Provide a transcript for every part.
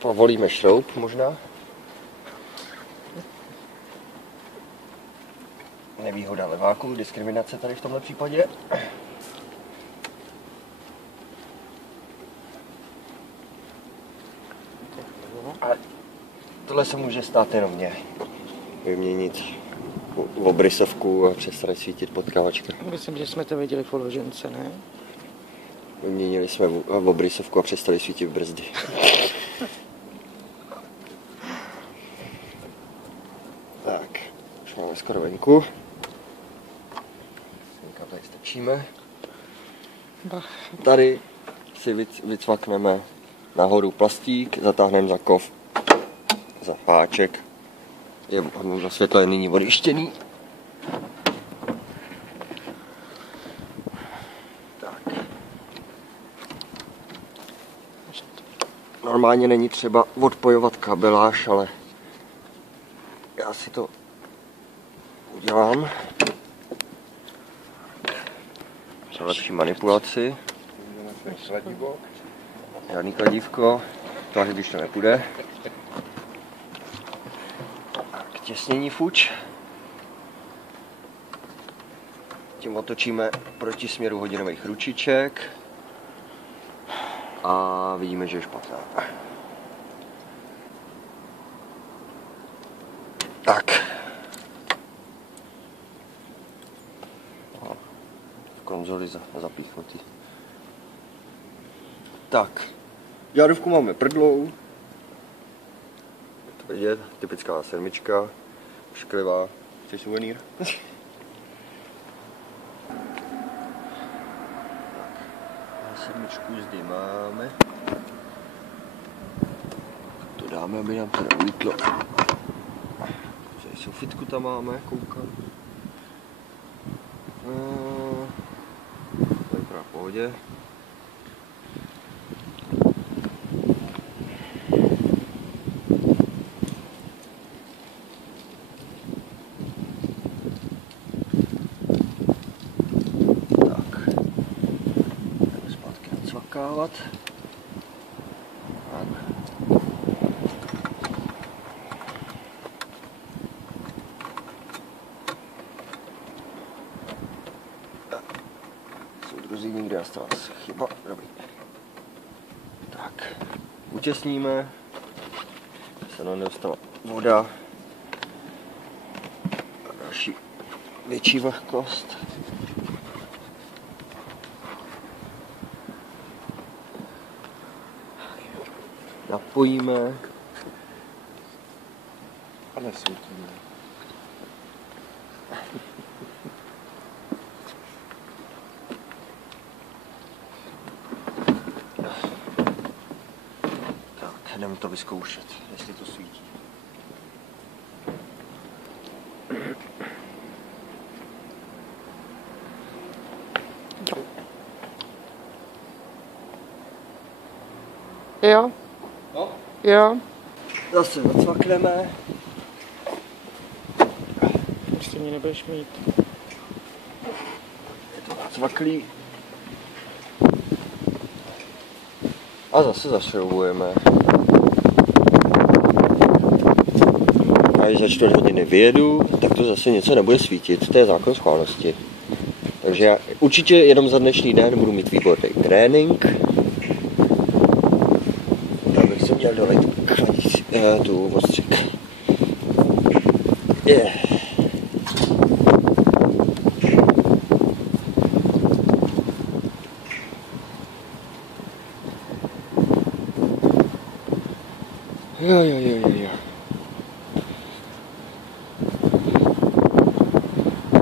Povolíme šroub možná. Nevýhoda leváků, diskriminace tady v tomhle případě. A tohle se může stát jenom mně. Vyměnit obrysovku a přestane svítit potkávačka. Myslím, že jsme to viděli v uložence, ne? Vyměnili jsme obrysovku a přestali svítit brzdy. Tak, už máme skoro venku. Tady stačíme. Tady si vycvakneme nahoru plastík, zatáhneme za kov, za páček. Světlo je nyní odjištěný. Tak. Normálně není třeba odpojovat kabeláž, ale já si to udělám. Za lepší manipulaci. Žádný kladívko, takže když to nepůjde. K těsnění fuč. Tím otočíme proti směru hodinových ručiček. A vidíme, že je špatná. Tak. V konzoli zapíchnutý. Tak. Žárovku máme prdlou. Je to vidět, typická sedmička. Šklivá. Chceš suvenýr? Sedmičku zde máme. To dáme, aby nám to neulítlo. Sofitku tam máme, koukám. To je v pohodě. Cvakávat. Soudruzí, někde nastala chyba. Dobrý. Tak. Utěsníme. Se nám nedostala voda. A další větší vlhkost. Napojíme a nesvítíme. Tak, jdeme to vyzkoušet, jestli to svítí. Jo? No? Jo. Zase zacvakneme. Ještě mě nebudeš mít. Je to zacvaklý. A zase zašroubujeme. A když za 4 hodiny vyjedu, tak to zase něco nebude svítit. To je zákon schválnosti. Takže já určitě jenom za dnešní den budu mít výborný trénink. Abych se měl dolit tu ostřik. Jo.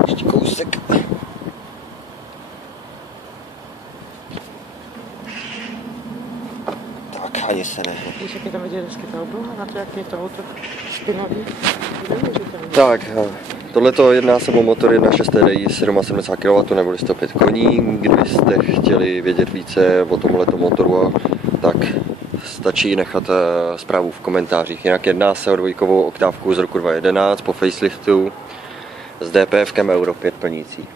Ještě kousek. Tak, ani se ne. Víš, jak je tam vidět hezky ta obloha, na to, jak je to auto špinavý? Tak, tohleto jedná se o motor 1.6 TDI 77 kW nebo 105 koní. Kdybyste chtěli vědět více o tomhleto motoru, tak stačí nechat zprávu v komentářích. Jinak jedná se o dvojkovou oktávku z roku 2011 po faceliftu s DPFkem Euro 5 plnící.